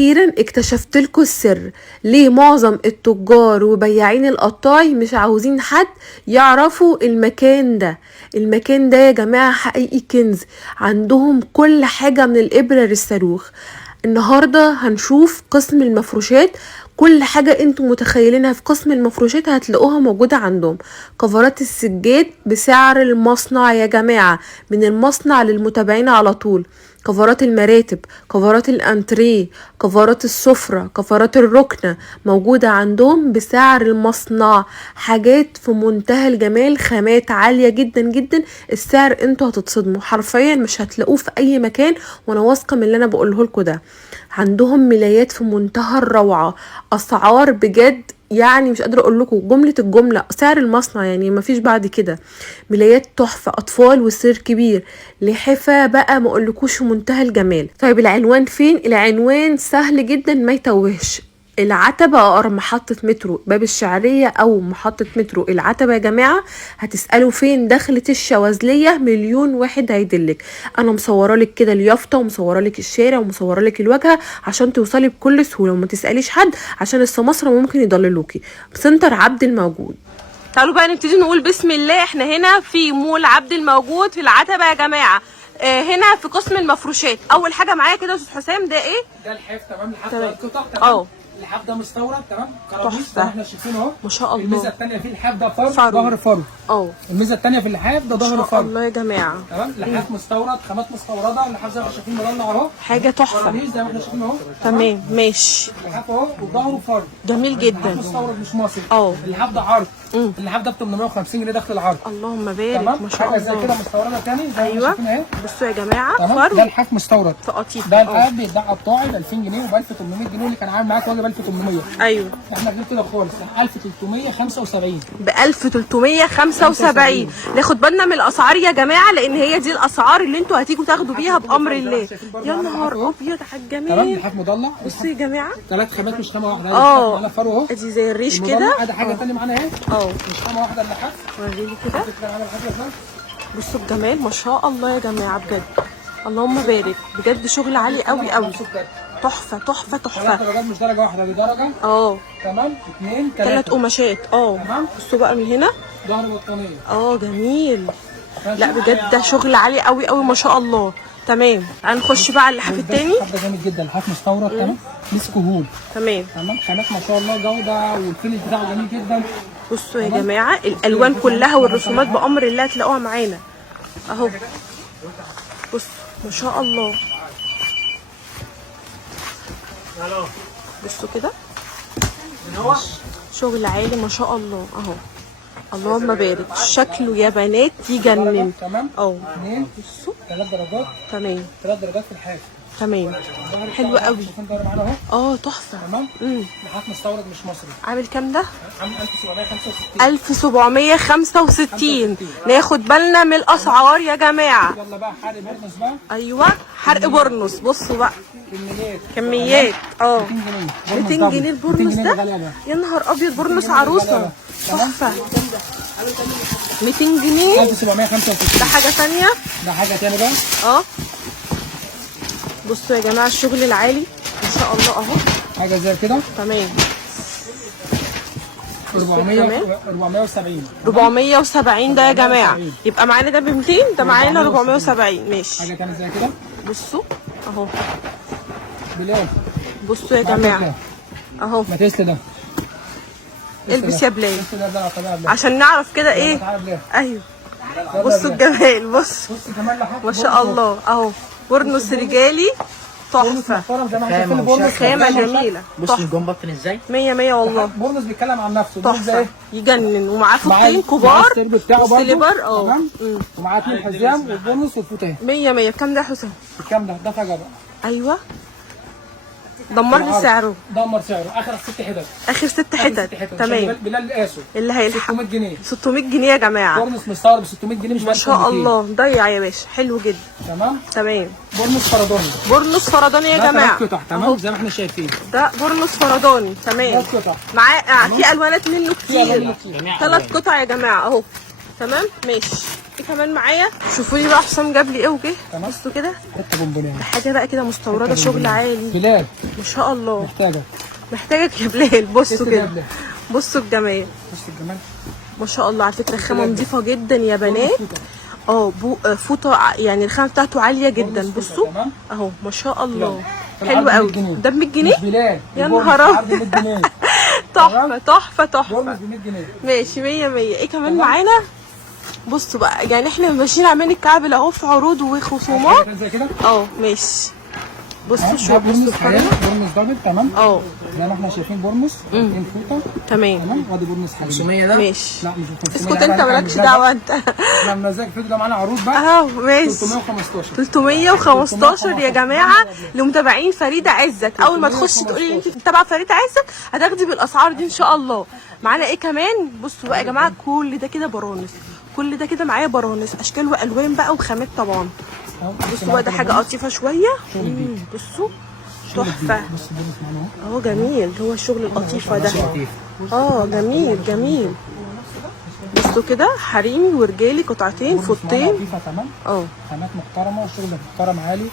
واخيرا اكتشفت لكم السر ليه معظم التجار وبياعين القطاعي مش عاوزين حد يعرفوا المكان ده. المكان ده يا جماعة حقيقي كنز، عندهم كل حاجة من الإبرة للصاروخ. النهاردة هنشوف قسم المفروشات، كل حاجة انتم متخيلينها في قسم المفروشات هتلاقوها موجودة عندهم. كفرات السجاد بسعر المصنع يا جماعة، من المصنع للمتابعين على طول. كفرات المراتب، كفرات الانتريه، كفرات السفرة، كفرات الركنة موجودة عندهم بسعر المصنع. حاجات في منتهى الجمال، خامات عالية جدا جدا. السعر انتوا هتتصدموا حرفيا، مش هتلاقوه في اي مكان، وانا واثقة من اللي انا بقوله لكم ده. عندهم ملايات في منتهى الروعة، اسعار بجد يعني مش قادره اقول لكم جمله الجمله سعر المصنع، يعني مفيش بعد كده. ملايات تحفه، اطفال وسرير كبير، لحفه بقى ما اقولكوش في منتهى الجمال. طيب العنوان فين؟ العنوان سهل جدا ما يتوهش. العتبة، أقرب محطة مترو باب الشعرية أو محطة مترو العتبة يا جماعة. هتسألوا فين؟ دخلة الشواذلية، مليون واحد هيدلك. أنا مصورة لك كده اليافطة، ومصورة لك الشارع، ومصورة لك الواجهة عشان توصلي بكل سهولة، وما تسأليش حد عشان السماسرة ممكن يضللوكي. سنتر عبد الموجود. تعالوا بقى نبتدي نقول بسم الله. احنا هنا في مول عبد الموجود في العتبة يا جماعة. هنا في قسم المفروشات. أول حاجة معايا كده يا أستاذ حسام، ده إيه؟ ده الحاف. تمام. الحاف ده قطع. تمام. اللحاف ده مستورد. تمام. كرابيس زي ما احنا شايفينه اهو، ما شاء الله. الميزه الثانيه في اللحاف ده ظهر فرو. الميزه الثانيه في اللحاف ده ظهر فرو. الله يا جماعه. تمام. اللحاف مستورد، خامات مستورده. اللحاف زي ما احنا شايفين مضلع اهو، حاجه تحفه. كرابيس زي ما احنا شايفين اهو. تمام ماشي. اللحاف اهو وظهره فرو. جميل جدا. اللحاف مستورد مش مصري. اللحاف ده عرض. اللحاف ده ب 850 جنيه داخل العرض. اللهم بارك. ما شاء الله. حاجه زي كده مستورده ثاني زي ما احنا شايفين اهي. بصوا يا جماعه، فرو. ده الحاف مستورد في قطيف. ده الحاف بيتباع قطاعي ب 2000 جنيه وب 1800 جنيه، واللي كان عامل معاك واجب 1800. ايوه احنا غير كده خالص. 1375 ب 1375. ناخد بالنا من الاسعار يا جماعه، لان هي دي الاسعار اللي انتوا هتيجوا تاخدوا بيها بامر الله. يا نهار ابيض على الجمال. تمام. اللحاف مضلع. بصوا يا جماعه، 3 خامات مش خامه واحده. معانا فرو اهو، ادي زي الريش كده. ادي حاجه ثانيه معانا اهي. مش خامه واحده اللحاف. وريلي كده. بصوا الجمال ما شاء الله يا جماعه، بجد اللهم بارك. بجد شغل عالي قوي قوي. تحفه تحفه تحفه. 3 درجات مش درجه واحده، دي درجه. تمام. 2 3 قماشات. تمام. بصوا بقى من هنا ظهر بطانيه. جميل. لا بجد ده شغل عالي قوي قوي ما شاء الله. تمام. هنخش بقى على اللحاف التاني. اللحاف ده جامد جدا، اللحاف مستورد. تمام. مسكه هول. تمام. خامات ما شاء الله، جوده والفينش بتاعه جميل جدا. بصوا يا جماعه الالوان كلها والرسومات بامر الله هتلاقوها معانا اهو. بصوا ما شاء الله. بصوا كده شغل عالي ما شاء الله اهو. اللهم بارك. شكله يا بنات يجنن. تمام. 2 بصوا 3 درجات. تمام. 3 درجات في الحاف. تمام. حلو قوي. تحفه. تمام. اللحاف مستورد مش مصري. عامل كام ده؟ عامل 1765. 1765. ناخد بالنا من الاسعار يا جماعه. يلا بقى حرق برنس بقى. ايوه حرق برنس. بصوا بقى كميات. 200 جنيه البرنس ده. يا نهار ابيض، برنس عروسه تحفه. 200 جنيه. 1765. ده حاجه ثانيه. ده حاجه ثانيه بقى. بصوا يا جماعه الشغل العالي ما شاء الله اهو. حاجه زي كده. تمام. 470. 470 ده يا جماعه. يبقى معانا ده ب 200، ده معانا 470. ماشي. حاجه ثانيه زي كده. بصوا اهو. بلال. بصوا يا جماعه اهو. ما تسلي ده. البس يا بلال عشان نعرف كده ايه. ايوه بصوا الجمال. بص ما شاء الله اهو. برنس رجالي تحفه. خامه جميله. بص الجون بطن ازاي. 100 100 والله. برنس بيتكلم عن نفسه. تحفه يجنن. ومعاه فوطين كبار والسليبر. ومعاه 2 حزام والبرنس والفوتين. 100 100. بكام ده يا حسام؟ بكام ده؟ ده فجأة بقى. ايوه دمر لي سعره. دمر سعره. اخر 6 حتت. اخر 6 حتت. تمام. بلال قاسه اللي هيلحق 600 جنيه. 600 جنيه يا جماعه. برنس مستورد ب 600 جنيه مش ما شاء الله. ضيع يا باشا. حلو جدا. تمام. برنس فرداني. برنس فرداني يا جماعه. ده 3 قطع. تمام. زي ما احنا شايفين. ده برنس فرداني. تمام. 3 قطع. معاه في الوانات منه كتير. 3 قطع يا جماعه اهو. تمام ماشي. ايه كمان معايا؟ شوفوا لي بقى حسام جاب لي ايه وجه. تمام. بصوا كده حته بونبونيه حاجه بقى كده مستورده شغل عالي بلال ما شاء الله. محتاجه. محتاجك يا بلال. بصوا كده كده يا بلال. بصوا الجمال بص الجمال ما شاء الله. على فكره خامه نظيفه جدا يا بنات. فوطه يعني الخامه بتاعته عاليه جدا. بصوا تمام. اهو ما شاء الله يلا. حلو قوي. ب 100 جنيه. ده ب 100 جنيه مش بلال يا البورنوس نهار عرض أبيض. 100 جنيه تحفه تحفه تحفه. بورنوس ب 100 جنيه. ماشي 100 100. ايه كمان معانا؟ بصوا بقى يعني احنا ماشيين عاملين الكعبل اهو في عروض وخصومات. حاجة زي كده ماشي. بصوا شوفوا ده بصوا بورنوس حاليا القرية. بورنوس دبل تمام. زي ما احنا شايفين بورنوس 200 فوطه تمام تمام. وادي بورنوس حاليا 500 ده ماشي. لا مش 500. اسكت انت مالكش دعوه انت. احنا منزلك الفيديو ده معانا عروض بقى اهو ماشي 315 315 يا جماعه لمتابعين فريده عزت. اول ما تخشي تقولي ان انت متابعه فريده عزت هتاخدي بالاسعار دي ان شاء الله. معانا ايه كمان؟ بصوا بقى يا جماعه كل ده كده برانس. كل ده كده معايا برانس اشكال والوان بقى وخامات طبعا. بصوا بقى ده حاجه لطيفه شويه. بصوا تحفه بص بورنوس معانا اهو. اهو جميل. هو الشغل اللطيفه ده جميل جميل. بصوا كده حريمي ورجالي قطعتين بورنوس معانا فوطين. لطيفه تمام. اه خامات محترمه والشغل محترم عالي.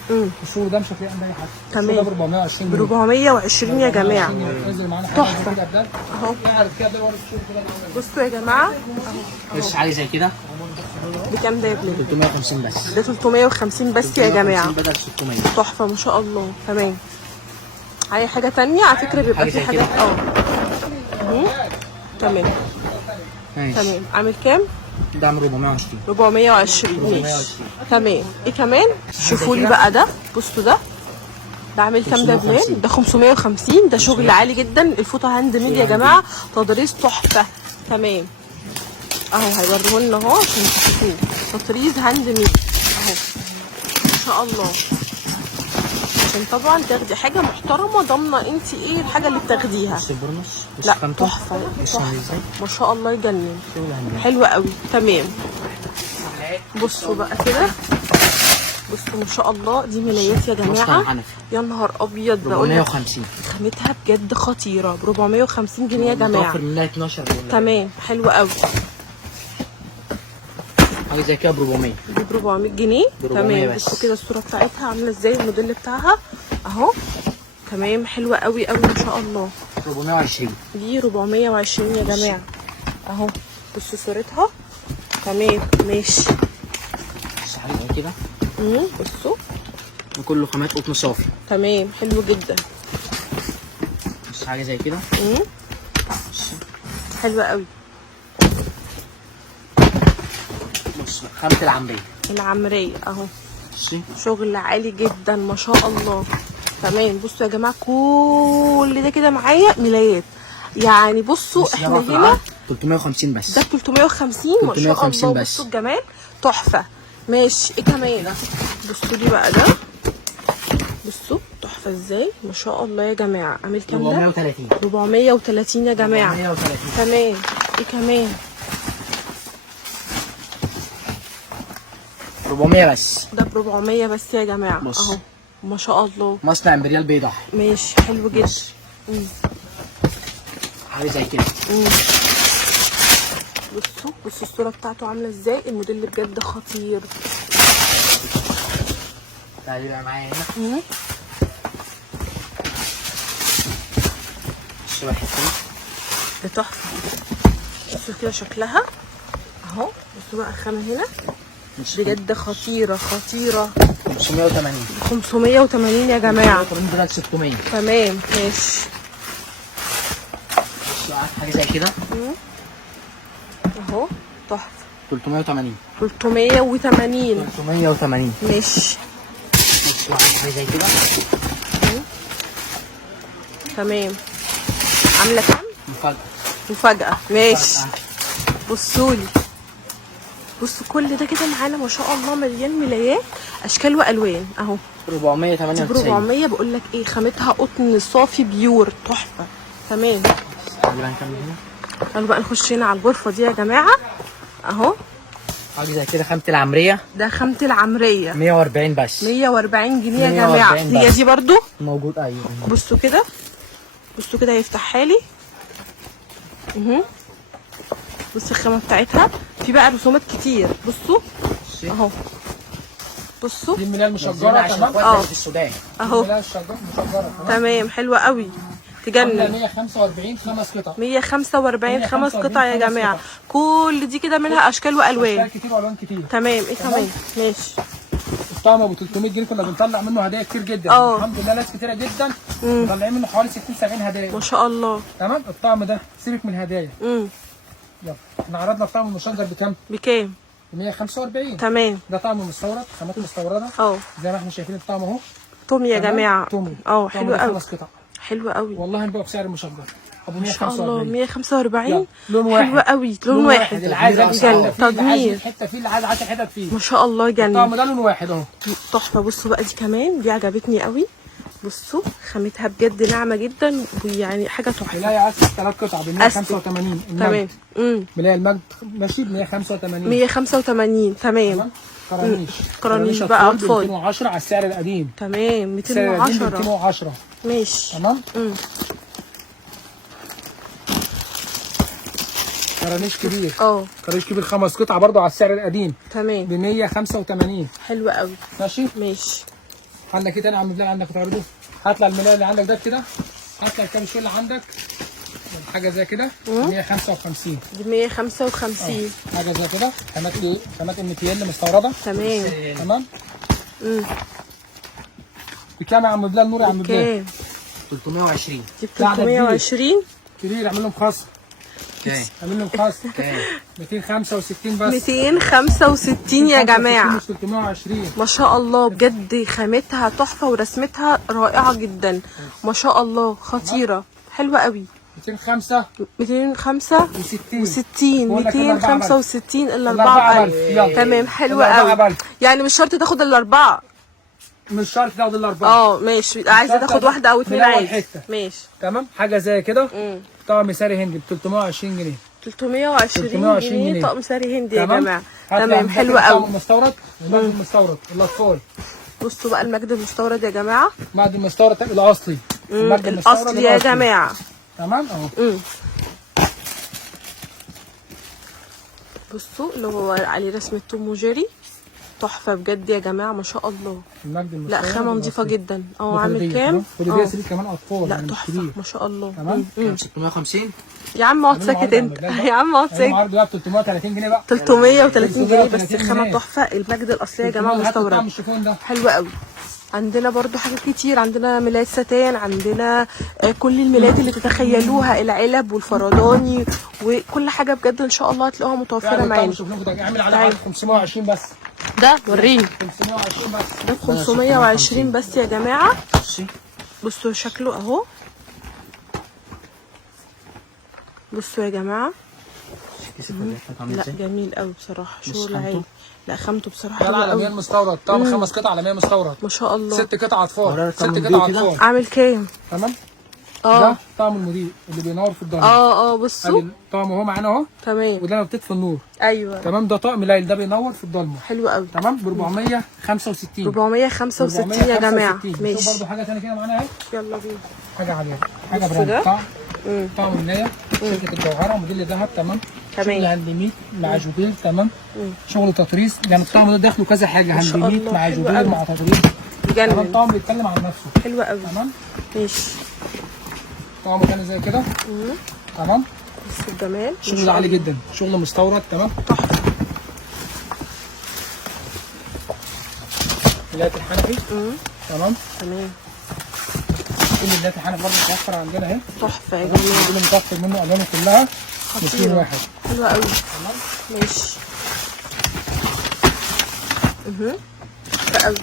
الشغل ده مش هتلاقيه عند اي حد. تمام. الشغل ده ب 420 ب 420 يا جماعه. نزل معانا تحفة. حاجه كده بدل اهو اعرض كده ده ورا الشغل كده. بصوا يا جماعه بس حاجه زي كده بكام ده يا بلال؟ 350 بس. ده 350 بس يا جماعه. بدل 600. تحفه ما شاء الله. تمام. عايز حاجه تانية على فكره بيبقى حاجة في زي حاجات كده. تمام ماشي. تمام. عامل كام؟ ده من 420. 420 ماشي. تمام. ايه كمان؟ شوفوا لي بقى ده. بصوا ده عامل كام ده يا بلال؟ ده 550. ده شغل عالي جدا. الفوطه هاند ميد يا جماعه تضريز تحفه. تمام اهو هيوريه لنا اهو عشان تشوفوه. تطريز هاند ميد اهو ما شاء الله. عشان طبعا تاخدي حاجه محترمه ضامنه انت ايه الحاجه اللي بتاخديها. بص البورنوس بص لا خامته. تحفه بص تحفه عامل ازاي. ما شاء الله يجنن. شغل هندسي. حلوه قوي. تمام. بصوا بقى كده. بصوا ما شاء الله دي ملايات يا مصنع جماعه. حنفي. يا نهار ابيض. بقول لك 450. خامتها بجد خطيره. ب 450 جنيه يا جماعه. متوفر منها 12 دولار. تمام حلو قوي. حاجه زي كده ب 400. دي ب 400 جنيه. ب 400 تمام. بس. بصوا كده الصوره بتاعتها عامله ازاي الموديل بتاعها اهو. تمام حلوه قوي قوي ما شاء الله. 420. دي 420 يا جماعه اهو. بصوا صورتها. تمام ماشي. بص حاجه زي كده. بصوا وكله خامات قطن صافي. تمام حلو جدا. بص حاجه زي كده. حلوه قوي. بص خامه العمريه. العمريه اهو بصي شغل عالي جدا ما شاء الله. تمام. بصوا يا جماعه كل ده كده معايا ملايات. يعني بصوا بس ده احنا بقى في هنا العرض 350 بس. ده ب 350 ما شاء 350 الله. بس. بصوا الجمال تحفه. ماشي. ايه كمان؟ بصوا لي بقى ده. بصوا تحفه ازاي ما شاء الله يا جماعه. عامل كام ده؟ 430. 430 يا جماعه. 430. تمام. ايه كمان؟ 400 بس. ده ب 400 بس يا جماعه. بص. اهو ما شاء الله. مصنع امبريال بيضاء. ماشي حلو جدا. حاجه زي كده. بصوا الصوره بتاعته عامله ازاي. الموديل بجد خطير. تعالي بقى معايا هنا. بص بقى الحته دي. ده تحفه. بصوا كده شكلها اهو. بصوا بقى الخامه هنا بجد خطيره خطيره. 580. 580 يا جماعه. 580 دولار 600. تمام ماشي. بص بقى حاجه زي كده. اهو تحفه. 380. 380 380. ماشي. بص بقى حاجه زي كده. تمام. عامله كام؟ مفاجاه. مفاجاه ماشي. بصوا لي. بصوا كل ده كده معانا ما شاء الله مليان ملايات اشكال والوان اهو. 498. ب 400. بقول لك ايه خامتها قطن صافي بيور تحفه. تمام. تعالي بقى نكمل هنا. تعالوا بقى نخش هنا على الغرفه دي يا جماعه اهو. حاجه زي كده خامه العمريه. ده خامه العمريه 140 بس. 140 جنيه يا 140 جماعه. هي بس. دي برضو. موجود ايوه. بصوا كده. بصوا كده هيفتحها لي. بصوا الخامه بتاعتها في بقى رسومات كتير. بصوا اهو، بصوا دي الملايه المشجره عشان تمام. اخواتنا في السودان. اهو. الملايه مشجره تمام. تمام، حلوه قوي عامله تجنن. 145 5 قطع. 145 خمس 145 قطع يا خمس جماعه. قطع. كل دي كده منها اشكال والوان. اشكال كتير والوان كتير. تمام. ايه كمان؟ ماشي. الطقم ابو 300 جنيه كنا بنطلع منه هدايا كتير جدا. اه. الحمد لله ناس كتيره جدا مطلعين منه حوالي 60 70 هدايا. ما شاء الله. تمام. الطقم ده سيبك من الهدايا. يلا احنا عرضنا الطقم المشجر بكام؟ بكام؟ ب 145. تمام. ده طقم مستورد، خامات مستورده. زي ما احنا شايفين الطقم اهو. تومي يا تمام؟ جماعه. تومي. حلو قوي. 5 قطع. حلو قوي. والله هنبيعه بسعر المشجر ابو ما شاء الله. 145. 145. لون واحد. حلو قوي. لون واحد. اللي عايز جنن. حته فيه، اللي عايز تدمير. حته فيه، اللي عايز 10 حتت فيه. ما شاء الله جنن. الطقم ده لون واحد اهو. تحفه. بصوا بقى دي كمان، دي عجبتني قوي. بصوا خامتها بجد ناعمه جدا، ويعني حاجه تحفه. ملايه اسد 3 قطع ب 185. تمام. ملايه المجد ماشي ب 185. 185. تمام. قرانيش بقى اطفال 210 على السعر القديم. تمام. السعر القديم ب 210. 210. ماشي. تمام. قرانيش كبير. قرانيش كبير 5 قطع برضه على السعر القديم. تمام. ب 185. حلو قوي. ماشي. عندك ايه تاني يا عم بلال؟ عندك تعرضه. هطلع الملايه اللي عندك ده كده، هطلع الكابوش اللي عندك حاجه زي كده 155. دي 155. حاجه زي كده. خامات المتيل مستورده. تمام. بكام يا عم بلال؟ نور يا عم بلال. 320. دي 320. كبير. اعمل لهم خصم. اعمل لهم خصم. 265 بس. 265 يا جماعه. 320. ما شاء الله بجد خامتها تحفه ورسمتها رائعه جدا. ما شاء الله خطيره. حلوه قوي. 265. 265 الا 4000. تمام. حلوه قوي. يعني مش شرط تاخد الاربعه. مش شرط تاخد الاربعه. ماشي. عايزه تاخد واحده او اتنين عادي. ماشي. تمام. حاجه زي كده. طقم ساري هندي ب 320 جنيه. 320 جنيه طقم ساري هندي يا جماعه. تمام. حلو قوي. طقم مستورد والمجد المستورد الاطفال. بصوا بقى المجد المستورد يا جماعه. المجد المستورد الاصلي. الاصلي يا جماعه. تمام اهو. بصوا اللي هو عليه رسمه توم وجيري. تحفه بجد يا جماعه. ما شاء الله. لا خامه نظيفه جدا. عامل كام؟ كل دي كمان اطفال. لا تحفه ما شاء الله. تمام. 650. يا عم اقعد ساكت انت. يا عم اقعد ساكت. العرض بقى ب 330 جنيه بقى. 330 جنيه بس. الخامه تحفه. المجد الاصلي يا جماعه مستورد. حلو قوي. عندنا برضو حاجات كتير. عندنا ملايات ستان، عندنا كل الملايات اللي تتخيلوها، العلب والفرداني وكل حاجه بجد ان شاء الله هتلاقوها متوفره معانا. اعمل على 520 بس. ده وريني. 520 بس. ده 520 بس يا جماعه. بصوا شكله اهو. بصوا يا جماعه. لا جميل قوي بصراحه. شغل عالي. لا خامته بصراحه حلوه قوي. على 100 مستورد. طقم 5 قطع على 100 مستورد. ما شاء الله. 6 قطع اطفال. 6 قطع اطفال. عامل كام؟ تمام. ده طقم المضيء اللي بينور في الضلمه. بصوا طقم اهو معانا اهو. تمام. وده بتطفي النور. ايوه. تمام. ده طقم ليل، ده بينور في الضلمه. حلو قوي. تمام. ب 465. 465 يا جماعه. ماشي. شوف برده حاجه ثانيه كده معانا اهي. يلا بينا. حاجه عاليه. حاجه براند. طقم النيه. شركه الجوهره موديل ذهب. تمام. شغل هاندميد مع جوديل. تمام. شغل تطريز. يعني الطقم ده داخله كذا حاجه. هاندميد مع جوديل مع تطريز. تمام. الطقم بيتكلم عن نفسه. حلو قوي. تمام. ماشي. طقم تاني زي كده. تمام. بص الجمال. شغل عالي جدا. شغل مستورد. تمام. تحفه. ملايات الحنفي. تمام. كل ملايات الحنفي برضه متوفر عندنا اهي. تحفه يا جماعه. كل متوفر منه الوانه كلها. خطيره. واحد. حلوه قوي. تمام. ماشي. قوي.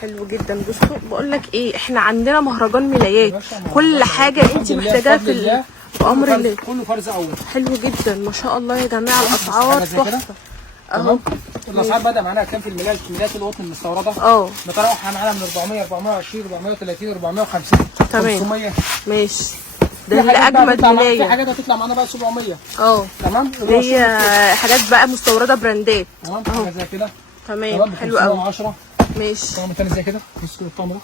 حلو جدا. بصوا بقول لك ايه، احنا عندنا مهرجان ملايات. كل حاجه انت محتاجاها في امر الله. كله فرز اول. حلو جدا ما شاء الله يا جماعه. الاسعار تحفه اهو. الاسعار بدأ معانا كام في الملايات؟ الملايات القطن المستورده بتراوح معانا من 400 420 430 450 تمام 500. ماشي. ده اللي اجمد ملايه. في حاجات هتطلع معانا بقى 700. تمام. هي حاجات بقى مستورده براندات. تمام. حاجه زي كده. تمام. حلو قوي. 510. ماشي. طقم تاني زي كده. بصوا الطقم ده.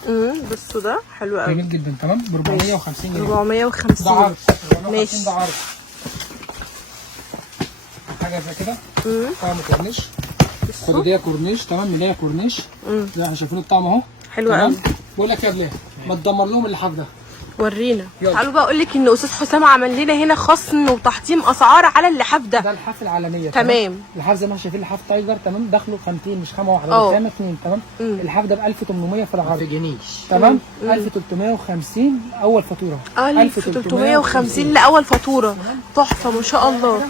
بصوا ده حلو قوي. جميل جدا. تمام. ب 450 جنيه. 450. ده عرض. ماشي. ده عرض. حاجه زي كده طعم كورنيش. خد دي كورنيش تمام، ملايه كورنيش زي ما احنا شايفين الطعم اهو. حلو قوي. بقول لك يا بلال ما تدمر لهم اللحاف ده. ورينا. تعالوا بقى اقول لك ان استاذ حسام عمل لنا هنا خصم وتحطيم اسعار على اللحاف ده. ده اللحاف العالميه. تمام. اللحاف زي ما احنا شايفين لحاف تايجر تمام، داخله خامتين مش خامه واحده، ده خامه اثنين تمام. اللحاف ده ب 1800 في العرض. ما تجنيش تمام. 1350 اول فاتوره. 1350 لاول فاتوره. تحفه ما شاء الله.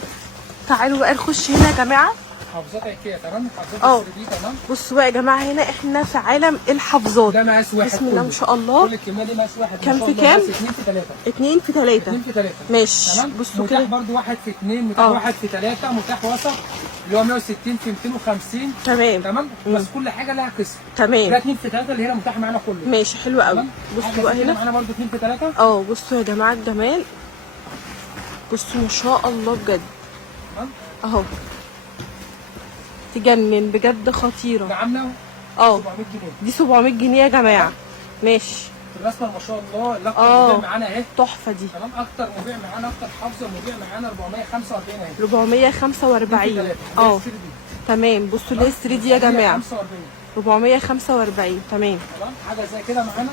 تعالوا بقى نخش هنا يا جماعه. حافظات ايكيا تمام، حافظات دي تمام. بصوا بقى يا جماعه هنا احنا في عالم الحافظات. ده مقاس واحد بسم الله ما شاء الله. كل الكميه دي مقاس واحد. كام في كام؟ 2 في 3. 2 في 3. 2 في 3 ماشي. تمام. بصوا كده متاح برضو 1 في 2، متاح 1 في 3، متاح وسط اللي هو 160 في 250. تمام. بس كل حاجه لها قسم. تمام. ده 2 في 3 اللي هنا متاح معانا كله. ماشي حلو قوي. بصوا بقى هنا معانا برضو 2 في 3. بصوا يا جماعه الجمال. بصوا ما شاء الله بجد. تمام اهو تجنن بجد، خطيره. ده عامله 700 جنيه. دي 700 جنيه يا جماعه. ماشي. الرسمه ما شاء الله اللقطه اللي معانا اهي تحفه دي. تمام. اكتر مبيع معانا، اكتر حافظه مبيع معانا 445 اهي. 445 تمام. بصوا اللي هي 3 دي يا جماعه 445 تمام. حاجه زي كده معانا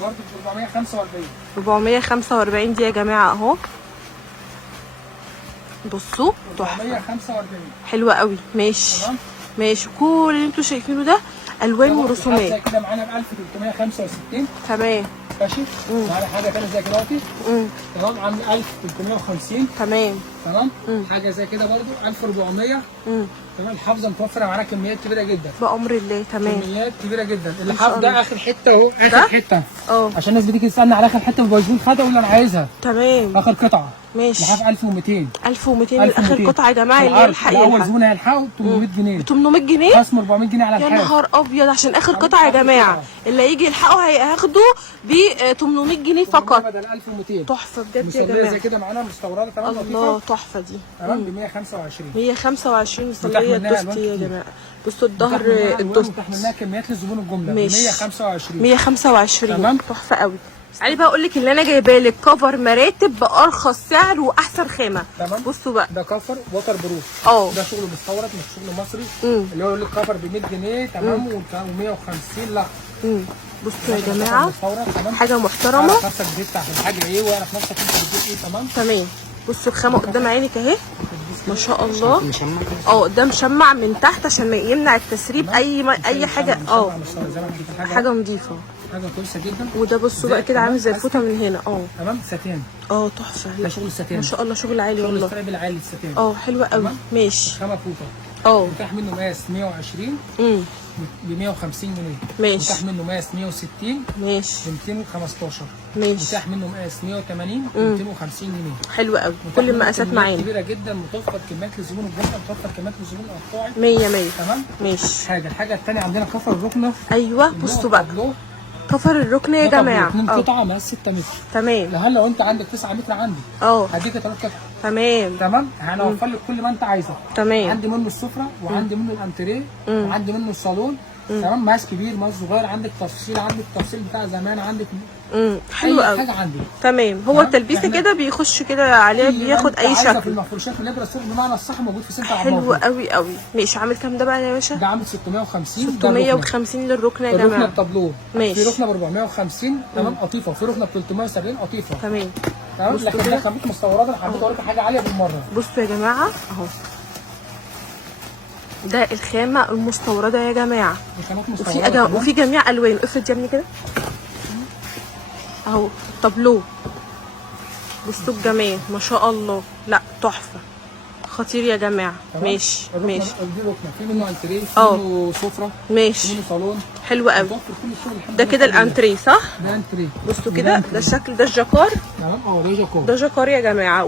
برضه ب 445. 445 دي يا جماعه اهو. بصوا تحفه 445 حلوه قوي. ماشي تمام. ماشي. كل اللي انتوا شايفينه ده الوان ورسومات. زي كده معانا ب 1365 تمام. ماشي. معانا حاجه ثانيه زي كده اهوتي تمام، عامل 1350 تمام. حاجه زي كده برضه 1400 تمام. الحافظه متوفره معانا كميات كبيره جدا بامر الله. تمام. كميات كبيره جدا. اللحاف ده اخر حته اهو، اخر حته عشان الناس بتيجي تسالني على اخر حته في بايزون خدها اللي انا عايزها. تمام. اخر قطعه ماشي. لحاف 1200 اخر قطعه يا جماعه اللي يلحق اول زبون هيلحقه 800 جنيه. 800 جنيه خصم 400 جنيه على يا الحاف. نهار ابيض عشان اخر قطعه يا جماعه. اللي هيجي يلحقه هياخده ب 800 جنيه فقط. بدل 1200. تحفه بجد يا جماعه. جماعه. زي كده معانا مستورده تمام. الله تحفه دي. تمام ب 125. 125 مصليه دوستي يا جماعه. بصوا الظهر الدوست. متاح منها كميات للزبون الجمله ب 125. 125 تمام. تحفه قوي. تعالي بقى اقول لك اللي انا جايباه لك كفر مراتب بارخص سعر واحسن خامه. تمام. بصوا بقى ده كفر ووتر بروف. ده شغل مستورد مش شغل مصري. اللي هو يقول لك كفر ب 100 جنيه تمام و150 لا. بصوا يا جماعه حاجه محترمه. اعرف نفسك بتفتح الحاجه ايه واعرف نفسك انت بتجيب ايه. تمام. بصوا الخامه قدام عينك اهي ما شاء الله. ده مشمع من تحت عشان ما يمنع التسريب اي حاجه. حاجه نظيفه، حاجه كويسه جدا. وده بصوا بقى كده عامل زي الفوطه من هنا. تمام. ستان. تحفه. ده شغل ستان ما شاء الله، شغل عالي والله. شغل الستان العالي الستان. حلوه قوي. ماشي. خامه فوطه. متاح منه مقاس 120 ب 150 جنيه. ماشي. متاح منه مقاس 160 ماشي ب 215. ماشي. متاح منه مقاس 180 ب 250 جنيه. حلو قوي. كل المقاسات معانا كبيره جدا. متوفر كميات للزبون الجمله، متوفر كميات للزبون القطاعي 100 تمام. ماشي. الحاجه الثانيه عندنا كفر الركنه. ايوه بصوا بقى كفر الركن يا جماعه. 2 قطعه مقاس 6 متر. تمام. لو انت عندك 9 متر عندي هديك 3 قطع. تمام. هنوفر لك كل ما انت عايزه. تمام. عندي منه السفره وعندي منه الانتريه وعندي منه الصالون تمام. مقاس كبير مقاس صغير، عندك تفصيل، عندك التفصيل بتاع زمان، عندك حلو قوي. حاجه عندي. تمام. هو التلبيسه كده بيخش كده عليها بياخد اي شكل. في المفروشات والابره السوق بمعنى الصح موجود في سنتر عبد حلو قوي قوي. ماشي. عامل كام ده بقى يا باشا؟ ده عامل 650. 650 للركنه يا جماعه. الركنه الطابلوه. ماشي. في ركنه ب 450 تمام قطيفه، وفي ركنه ب 370 قطيفه. تمام. لكن ده خامات مستورده. انا حبيت اوريك حاجه عاليه بالمره. بصوا يا جماعه اهو ده الخامه المستورده يا جماعه. خامات مستورده وفي جميع الوان. افرض يا ابني كده اهو طابلوه. بصوا الجمال ما شاء الله. لا تحفه خطير يا جماعه. ماشي. دي ركنه في منه انتريه، في منه سفره، ماشي. في منه صالون. حلو قوي. ده كده الانتريه صح؟ ده انتريه. بصوا كده ده الشكل. ده الجاكار. تمام. ده جاكار. ده جاكار يا جماعه.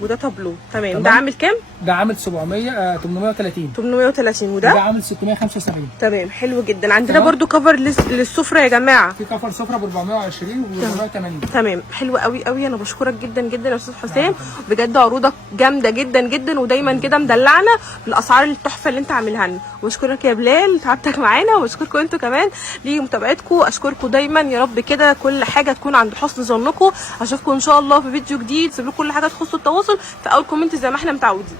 وده طابلوه. تمام. ده عامل كام؟ ده عامل 830. 830. وده عامل 675. تمام. حلو جدا. عندنا برضو كفر للسفره يا جماعه. في كفر سفره ب 420 و 480. تمام. حلو قوي قوي. انا بشكرك جدا جدا يا استاذ حسام. بجد عروضك جامده جدا جدا، ودايما كده مدلعنا بالاسعار التحفه اللي انت عاملها لنا. واشكرك يا بلال تعبتك معانا، واشكركم انتوا كمان لمتابعتكم. اشكركم دايما يا رب كده كل حاجه تكون عند حسن ظنكم. اشوفكم ان شاء الله في فيديو جديد. سيب لكم كل حاجه تخص التواصل في اول كومنت زي ما احنا متعودين.